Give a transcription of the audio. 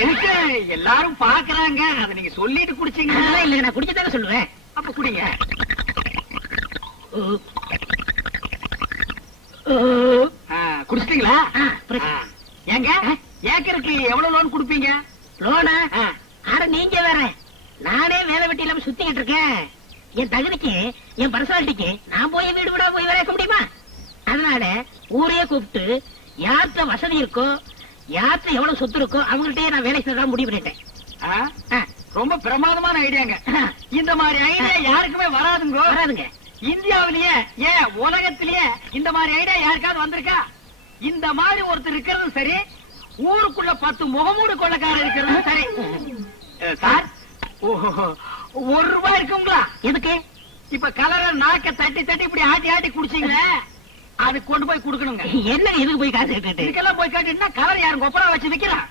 எனக்கு எல்லாரும் பாக்குறாங்க, அதை நீங்க சொல்லிட்டு குடிச்சீங்க. இல்ல நான் குடிச்சதானே சொல்லுவேன். அப்ப குடிங்க. குடிச்சிட்டீங்களா? ஏங்க ஏக்கருக்கு எவ்வளவு லோன் கொடுப்பீங்க? லோனா? ஆட நீங்க வேற, நானே வேலை வெட்டி இல்லாம சுத்திக்கிட்டு இருக்கேன். என் தகுதிக்கு என் பர்சனாலிட்டிக்கு நான் போய் வீடு விட போய் வேலைக்க முடியுமா? அதனால ஊரே கூப்பிட்டு யார்கிட்ட வசதி இருக்கோ, யார்கிட்ட எவ்வளவு சொத்து இருக்கோ அவங்கள்ட்டயே நான் வேலை செய்ய முடிவு பண்ணிட்டேன். ரொம்ப பிரமாதமான ஐடியாங்க. இந்த மாதிரி ஐடியா யாருக்குமே வராதுங்க. இந்தியாவிலேயே ஏன் உலகத்திலேயே இந்த மாதிரி ஐடியா யாருக்காவது வந்திருக்கா? இந்த மாதிரி ஒருத்தர் இருக்கிறது சரி, ஊருக்குள்ள 10 முகமூடு கொள்ளக்காரர் இருக்கிறது சரி. சார், ₹1 இருக்குங்களா? எதுக்கு? இப்ப கலர நாக்க தட்டி தட்டி இப்படி ஆட்டி ஆட்டி குடிச்சீங்களே, அது கொண்டு போய் கொடுக்கணுங்க. என்ன எதுக்கு போய் காசு கேட்டு? இதுக்கெல்லாம் போய் காட்டினா கலர் யாரும் கொப்பரா வச்சு விக்கிறான்.